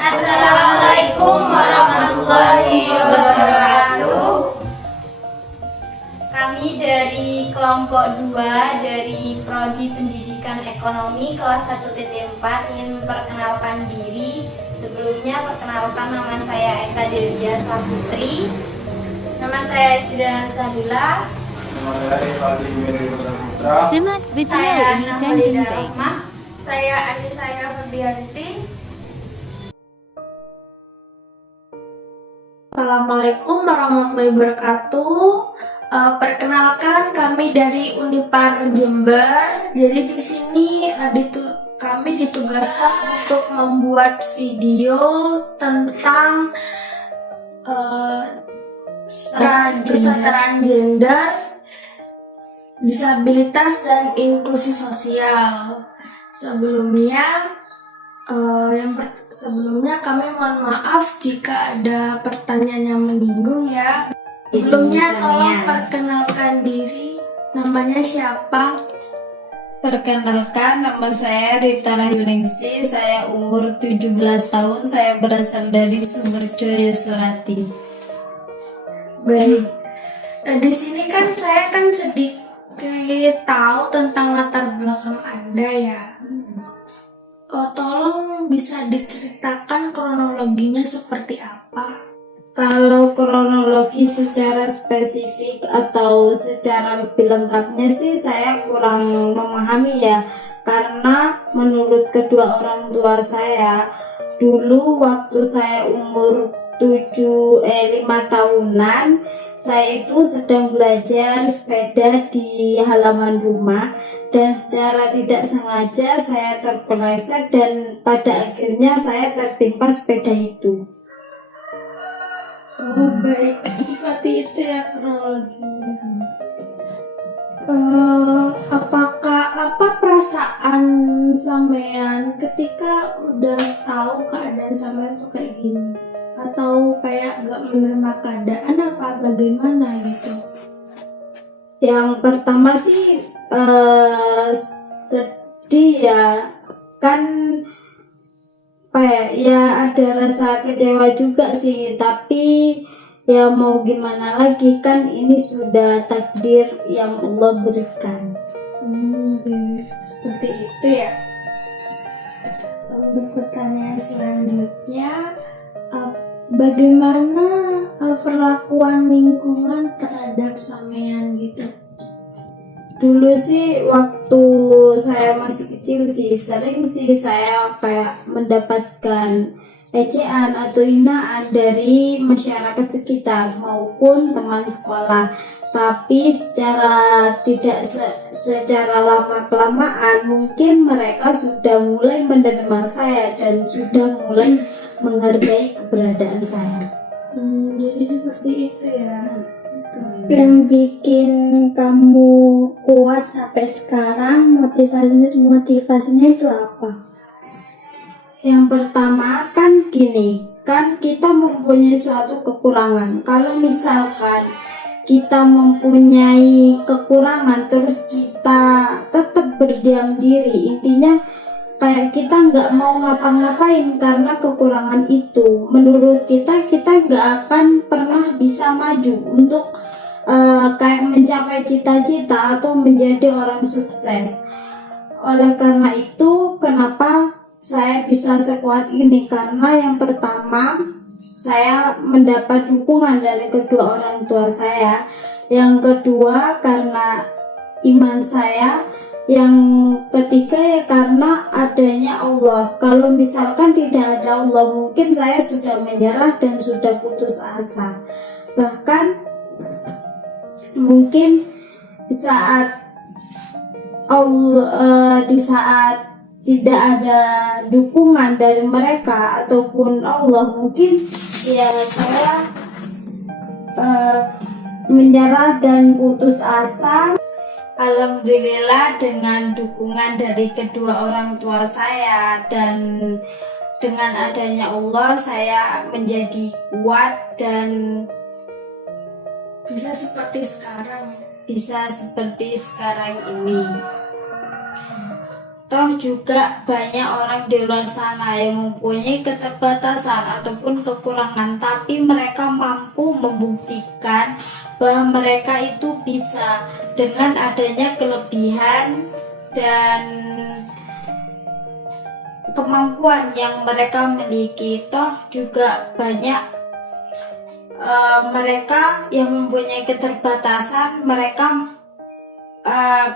Assalamualaikum warahmatullahi wabarakatuh. Kami dari kelompok 2 dari Prodi Pendidikan Ekonomi kelas 1-4 ingin memperkenalkan diri. Sebelumnya perkenalkan, nama saya Eka Delia Saputri. Nama saya Sidana Salila. Nama saya Fadli Miri Putra. Simak video Saya ini dan Nurhalidah bimbing. Rahmah. Saya Anisaya Febrianti. Assalamualaikum warahmatullahi wabarakatuh. Perkenalkan, kami dari Unipar Jember. Jadi di sini kami ditugaskan untuk membuat video tentang kesetaraan gender, disabilitas dan inklusi sosial. Sebelumnya kami mohon maaf jika ada pertanyaan yang menyinggung ya. Sebelumnya tolong perkenalkan diri, namanya siapa? Perkenalkan, nama saya Rita Rahyuningsi, saya umur 17 tahun, saya berasal dari Sumberjoyo, Surati. Baik. Di sini kan saya sedikit tahu tentang latar belakang Anda ya. Tolong bisa diceritakan kronologinya seperti apa? Kalau kronologi secara spesifik atau secara lebih lengkapnya sih saya kurang memahami ya, karena menurut kedua orang tua saya, dulu waktu saya umur 5 tahunan, saya itu sedang belajar sepeda di halaman rumah dan secara tidak sengaja saya terpeleset dan pada akhirnya saya tertimpa sepeda itu. Oh baik, seperti itu ya kronologinya. Apa perasaan sampean ketika udah tahu keadaan sampean tuh kayak gini? Atau kayak gak menerima keadaan apa bagaimana gitu? Yang pertama sih sedih ya, kan ya ada rasa kecewa juga sih, tapi ya mau gimana lagi, kan ini sudah takdir yang Allah berikan. Seperti itu ya. Untuk pertanyaan selanjutnya, bagaimana perlakuan lingkungan terhadap sampean gitu? Dulu sih waktu saya masih kecil sih sering sih saya kayak mendapatkan ecehan atau hinaan dari masyarakat sekitar maupun teman sekolah. Tapi secara lama kelamaan mungkin mereka sudah mulai menerima saya dan sudah mulai menghargai keberadaan saya. Jadi seperti itu ya. Yang bikin kamu kuat sampai sekarang, motivasinya itu apa? Yang pertama kan gini, kan kita mempunyai suatu kekurangan. Kalau misalkan kita mempunyai kekurangan terus kita tetap berdiam diri, intinya kayak kita nggak mau ngapa-ngapain karena kekurangan itu, menurut kita nggak akan pernah bisa maju untuk kayak mencapai cita-cita atau menjadi orang sukses. Oleh karena itu, kenapa saya bisa sekuat ini? Karena yang pertama, saya mendapat dukungan dari kedua orang tua saya. Yang kedua, karena iman saya. Yang ketiga ya karena adanya Allah. Kalau misalkan tidak ada Allah, mungkin saya sudah menyerah dan sudah putus asa. Bahkan mungkin di saat tidak ada dukungan dari mereka ataupun Allah, mungkin ya saya menyerah dan putus asa. Alhamdulillah dengan dukungan dari kedua orang tua saya dan dengan adanya Allah, saya menjadi kuat dan Bisa seperti sekarang. bisa seperti sekarang ini. Toh juga banyak orang di luar sana yang mempunyai keterbatasan ataupun kekurangan, tapi mereka mampu membuktikan bahwa mereka itu bisa dengan adanya kelebihan dan kemampuan yang mereka miliki. Toh juga banyak mereka yang mempunyai keterbatasan, mereka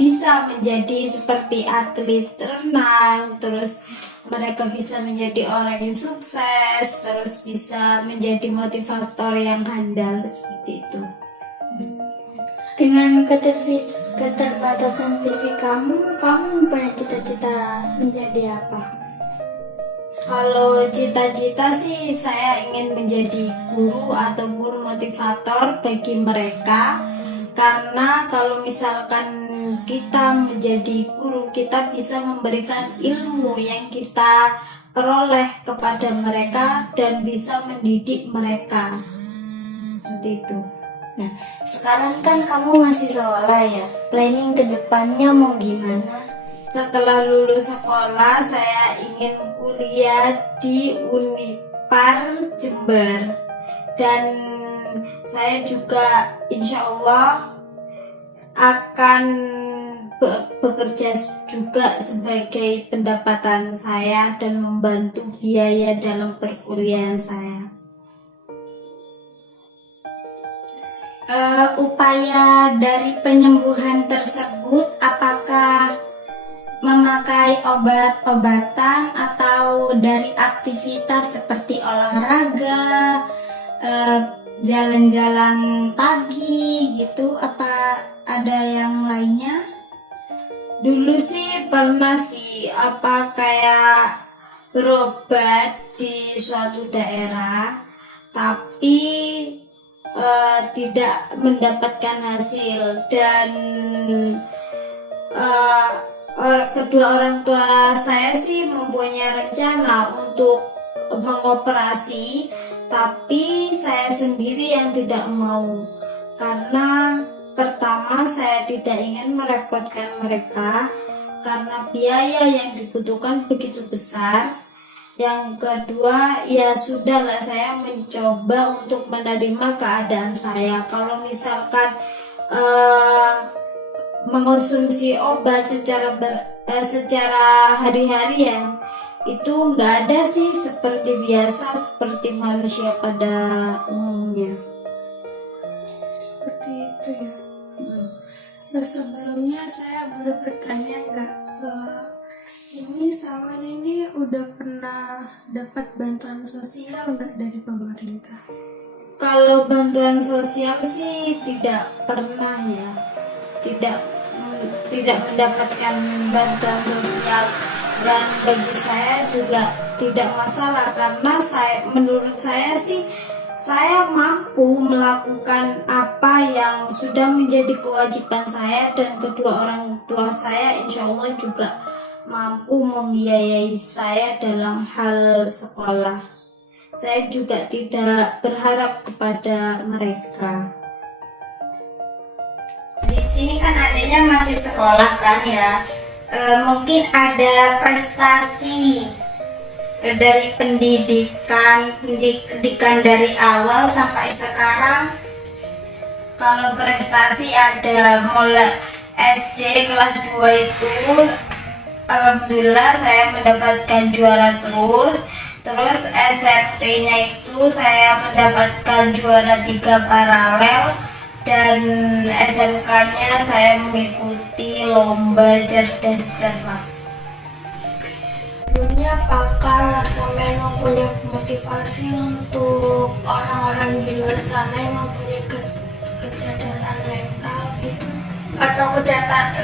bisa menjadi seperti atlet renang, terus mereka bisa menjadi orang yang sukses, terus bisa menjadi motivator yang handal seperti itu. Dengan keterbatasan fisik kamu punya cita-cita menjadi apa? Kalau cita-cita sih saya ingin menjadi guru ataupun motivator bagi mereka. Karena kalau misalkan kita menjadi guru, kita bisa memberikan ilmu yang kita peroleh kepada mereka dan bisa mendidik mereka. Seperti itu. Nah, sekarang kan kamu masih sekolah ya. Planning ke depannya mau gimana? Setelah lulus sekolah, saya ingin kuliah di Unipar Jember. Dan saya juga insya Allah akan bekerja juga sebagai pendapatan saya dan membantu biaya dalam perkuliahan saya. Upaya dari penyembuhan tersebut apakah memakai obat-obatan atau dari aktivitas seperti olahraga, jalan-jalan pagi gitu, apa ada yang lainnya? Dulu sih pernah sih kayak berobat di suatu daerah, tapi tidak mendapatkan hasil, dan kedua orang tua saya sih mempunyai rencana untuk mengoperasi, tapi saya sendiri yang tidak mau. Karena pertama saya tidak ingin merepotkan mereka karena biaya yang dibutuhkan begitu besar. Yang kedua, ya sudahlah, saya mencoba untuk menerima keadaan saya. Kalau misalkan mengonsumsi obat secara hari-harian itu nggak ada sih seperti biasa, seperti manusia pada umumnya. Seperti itu ya. Nah, sebelumnya saya boleh bertanya nggak, ini Salman ini udah pernah dapat bantuan sosial nggak dari pemerintah? Kalau bantuan sosial sih tidak pernah ya, tidak mendapatkan bantuan sosial, dan bagi saya juga tidak masalah karena menurut saya sih saya mampu melakukan apa yang sudah menjadi kewajiban saya, dan kedua orang tua saya insya Allah juga mampu membiayai saya dalam hal sekolah. Saya juga tidak berharap kepada mereka. Di sini kan adanya masih sekolah kan ya. Mungkin ada prestasi dari pendidikan dari awal sampai sekarang. Kalau prestasi ada mulai SD kelas 2 itu alhamdulillah saya mendapatkan juara terus SMP-nya itu saya mendapatkan juara 3 paralel, dan SMK-nya saya mengikuti lomba cerdas cermat. Sebelumnya apakah sampai mempunyai motivasi untuk orang-orang di luar sana yang mempunyai kecacatan mental gitu, atau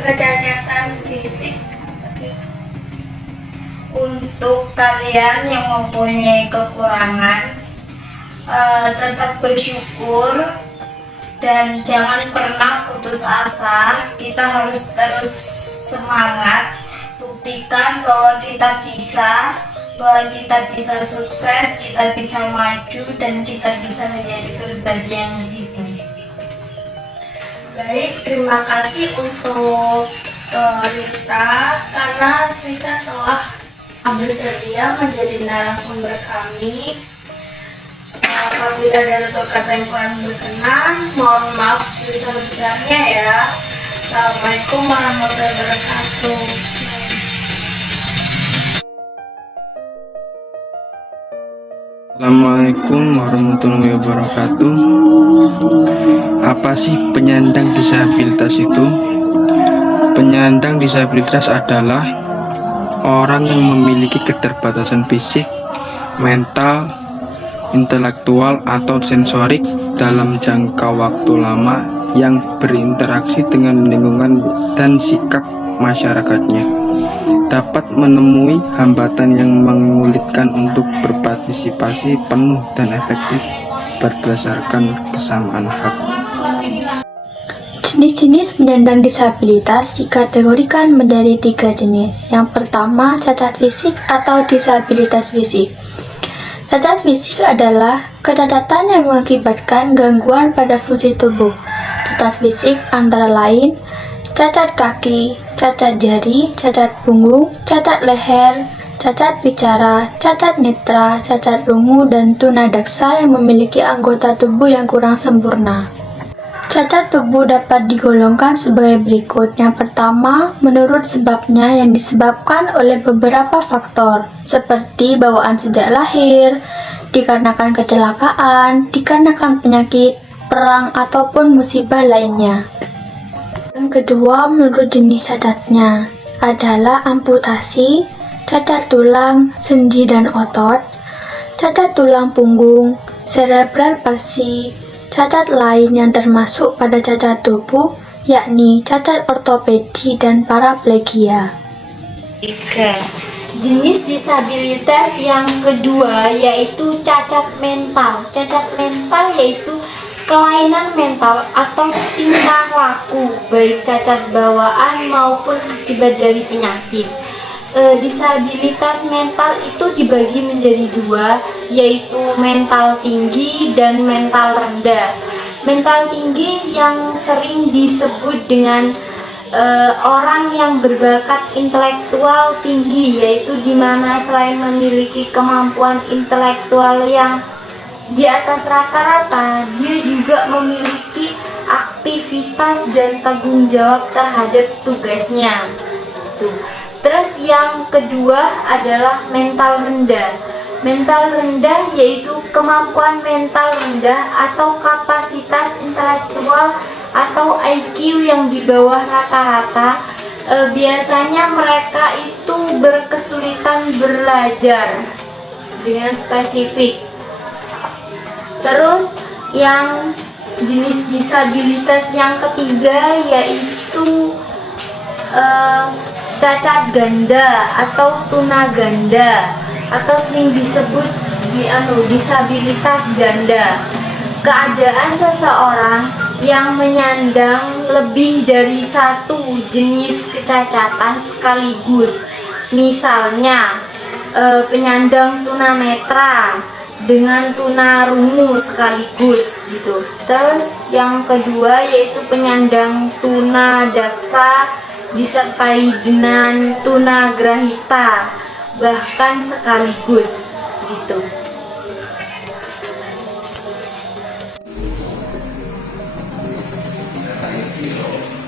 kecacatan fisik? Untuk kalian yang mempunyai kekurangan, tetap bersyukur dan jangan pernah putus asa. Kita harus terus semangat, buktikan bahwa kita bisa sukses, kita bisa maju, dan kita bisa menjadi pribadi yang lebih baik. Baik, terima kasih untuk Rita karena Rita telah bersedia menjadi narasumber kami. Apabila ada tutur kata yang kurang berkenan, mohon maaf sebesar-besarnya ya. Assalamualaikum warahmatullahi wabarakatuh. Assalamualaikum warahmatullahi wabarakatuh. Apa sih penyandang disabilitas itu? Penyandang disabilitas adalah orang yang memiliki keterbatasan fisik, mental, intelektual, atau sensorik dalam jangka waktu lama yang berinteraksi dengan lingkungan dan sikap masyarakatnya, dapat menemui hambatan yang menyulitkan untuk berpartisipasi penuh dan efektif berdasarkan kesamaan hak. Jenis-jenis penyandang disabilitas dikategorikan menjadi 3 jenis. Yang pertama, cacat fisik atau disabilitas fisik. Cacat fisik adalah kecacatan yang mengakibatkan gangguan pada fungsi tubuh. Cacat fisik antara lain cacat kaki, cacat jari, cacat punggung, cacat leher, cacat bicara, cacat netra, cacat rungu, dan tunadaksa yang memiliki anggota tubuh yang kurang sempurna. Cacat tubuh dapat digolongkan sebagai berikut. Yang pertama, menurut sebabnya yang disebabkan oleh beberapa faktor, seperti bawaan sejak lahir, dikarenakan kecelakaan, dikarenakan penyakit, perang, ataupun musibah lainnya. Yang kedua, menurut jenis cacatnya adalah amputasi, cacat tulang, sendi dan otot, cacat tulang punggung, cerebral palsy, cacat lain yang termasuk pada cacat tubuh, yakni cacat ortopedi dan paraplegia. Jenis disabilitas yang kedua yaitu cacat mental. Cacat mental yaitu kelainan mental atau tingkah laku, baik cacat bawaan maupun akibat dari penyakit. Disabilitas mental itu dibagi menjadi 2, yaitu mental tinggi dan mental rendah. Mental tinggi yang sering disebut dengan orang yang berbakat intelektual tinggi, yaitu dimana selain memiliki kemampuan intelektual yang di atas rata-rata, dia juga memiliki aktivitas dan tanggung jawab terhadap tugasnya. Terus yang kedua adalah mental rendah. Mental rendah yaitu kemampuan mental rendah atau kapasitas intelektual atau IQ yang di bawah rata-rata. Biasanya mereka itu berkesulitan belajar dengan spesifik. Terus yang jenis disabilitas yang ketiga yaitu cacat ganda atau tunaganda atau sering disebut disabilitas ganda. Keadaan seseorang yang menyandang lebih dari satu jenis kecacatan sekaligus. Misalnya penyandang tunanetra dengan tunarungu sekaligus gitu. Terus yang kedua yaitu penyandang tunadaksa disertai dengan tunagrahita bahkan sekaligus gitu.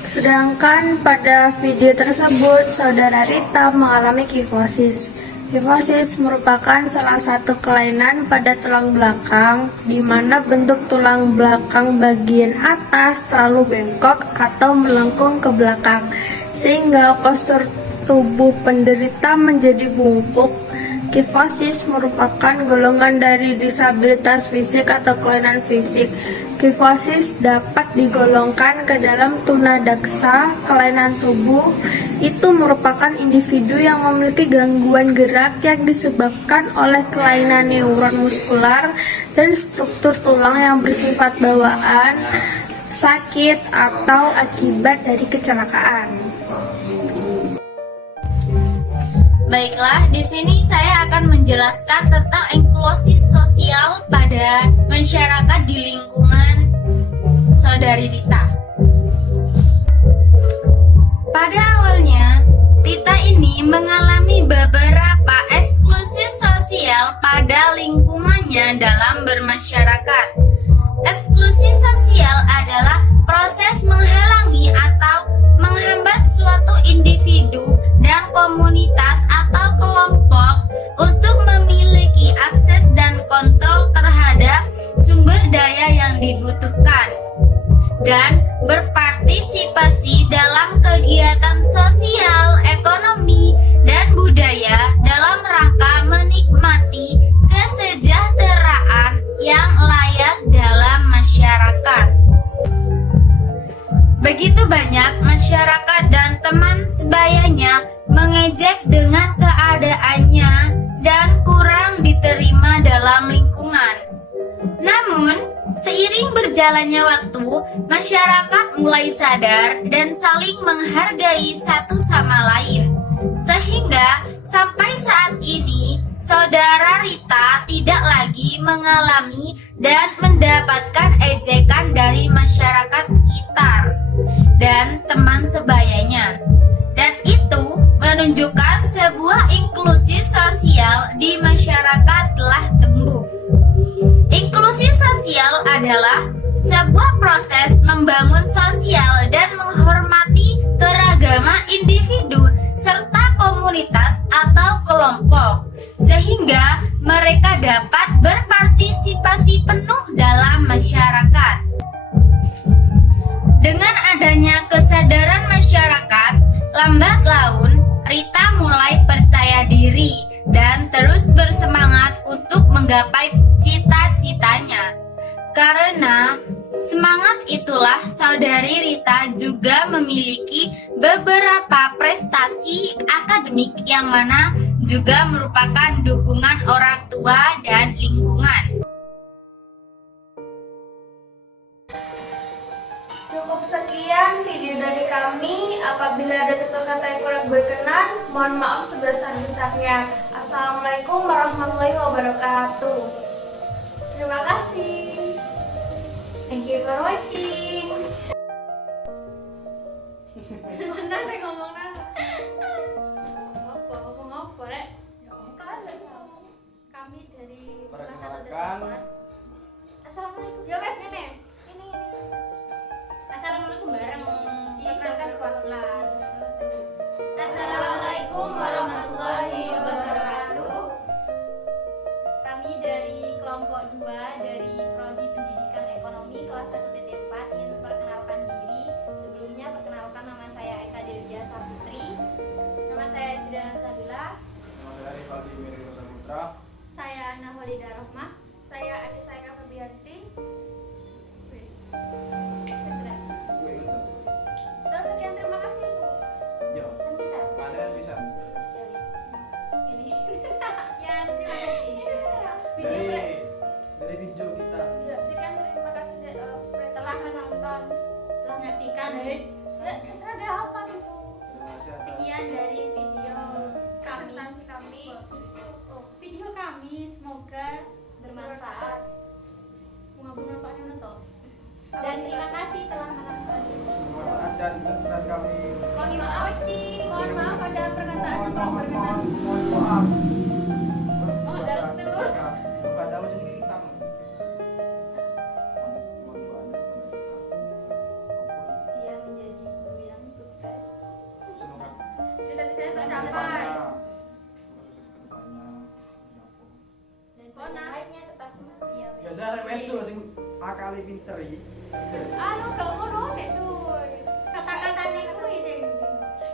Sedangkan pada video tersebut saudara Rita mengalami kifosis. Kifosis merupakan salah satu kelainan pada tulang belakang, di mana bentuk tulang belakang bagian atas terlalu bengkok atau melengkung ke belakang, sehingga postur tubuh penderita menjadi bungkuk. Kifosis merupakan golongan dari disabilitas fisik atau kelainan fisik. Kifosis dapat digolongkan ke dalam tunadaksa, kelainan tubuh. Itu merupakan individu yang memiliki gangguan gerak yang disebabkan oleh kelainan neuron muskular dan struktur tulang yang bersifat bawaan, sakit, atau akibat dari kecelakaan. Baiklah, di sini saya akan menjelaskan tentang inklusi sosial pada masyarakat di lingkungan saudari Rita. Pada awalnya, Rita ini mengalami beberapa eksklusi sosial pada lingkungannya dalam bermasyarakat. Eksklusi sosial adalah proses menghalangi atau menghambat suatu individu dan komunitas atau kelompok untuk memiliki akses dan kontrol terhadap sumber daya yang dibutuhkan dan berpartisipasi dalam kegiatan sosial, ekonomi, dan budaya dalam rangka menikmati kesejahteraan yang layak dalam masyarakat. Begitu banyak masyarakat dan teman sebayanya mengejek dengan keadaannya dan kurang diterima dalam lingkungan. Namun, seiring berjalannya waktu, masyarakat mulai sadar dan saling menghargai satu sama lain. Sehingga sampai saat ini, saudara Rita tidak lagi mengalami dan mendapatkan ejekan dari masyarakat sekitar dan teman sebayanya. Dan itu menunjukkan sebuah inklusi sosial di masyarakat telah tumbuh. Inklusi sosial adalah sebuah proses membangun sosial dan menghormati keragaman individu serta komunitas atau kelompok, sehingga mereka dapat berpartisipasi penuh dalam masyarakat. Dengan adanya kesadaran masyarakat, lambat laun Rita mulai percaya diri dan terus bersemangat untuk menggapai cita-citanya. Karena semangat itulah saudari Rita juga memiliki beberapa prestasi akademik yang mana juga merupakan dukungan orang tua dan lingkungan. Cukup sekian video dari kami. Apabila ada kata-kata yang kurang berkenan, mohon maaf sebesar-besarnya. Assalamualaikum warahmatullahi wabarakatuh. Terima kasih. Thank you for watching. Mana saya ngomong ngomong apa rek? Kami dari kelas 1 Perkenalkan. Assalamualaikum. Ya wes ini. Assalamualaikum bareng. Perkenalkan pelan-pelan. Assalamualaikum warahmatullahi wabarakatuh. Kami dari kelompok 2 dari Prodi Pendidikan Ekonomi kelas 1 TT4 ingin memperkenalkan diri. Sebelumnya perkenalkan, nama saya Eka Delia Saputri. Nama saya Zidana Sabila. Nama saya Rivaldi Miri Putra. Saya Ana Holida Rohmah. Saya Anissa Eka Febianti. Wis. Sudah. Terus sekian, terima kasih Bu. Yo, Bisa. kalian bisa. Ya wis. Ini. Ya, terima kasih. Video Dari video kita. Ya, sekian terima kasih Telah menonton, telah menyaksikan. Ya, terserah deh apa gitu. Terima kasih atas Sekian dari video kami. Presentasi kami. Video kami semoga bermanfaat. Mau bermanfaatnya menonton. Dan terima kasih telah menonton. dan kami Mohon maaf, Mohon maaf ada perkataan yang kurang berkenan. mohon maaf. Mohon restu. Kepada wajah kita. Mohon doanya kepada kita. Dia menjadi guru yang sukses. Semoga Cita-citanya kedepannya, tercapai. kedepannya, Dan Oh, nah. lainnya tetap semangat. biasa remet tuh sing akali pinteri. Anu gak ngono nek cuy. Kata-katanya kuwi sing.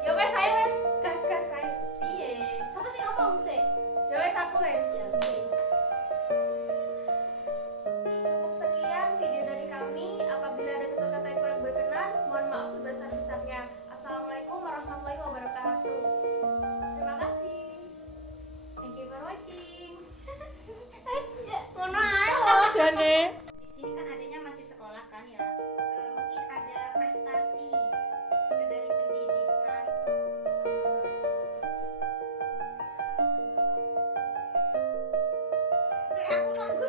Ya wes saya wes gas saya. Piye? Siapa sih ngomong sih? Ya wes aku wes. Ya, oke. Cukup sekian video dari kami. Apabila ada kata-kata yang kurang berkenan, mohon maaf sebesar-besarnya. Assalamualaikum warahmatullahi wabarakatuh. Terima kasih. Thank you for watching. Ngono ae loh jane. Di sini kan adanya masih sekolah kan ya. Mungkin ada prestasi dari pendidikan. Aku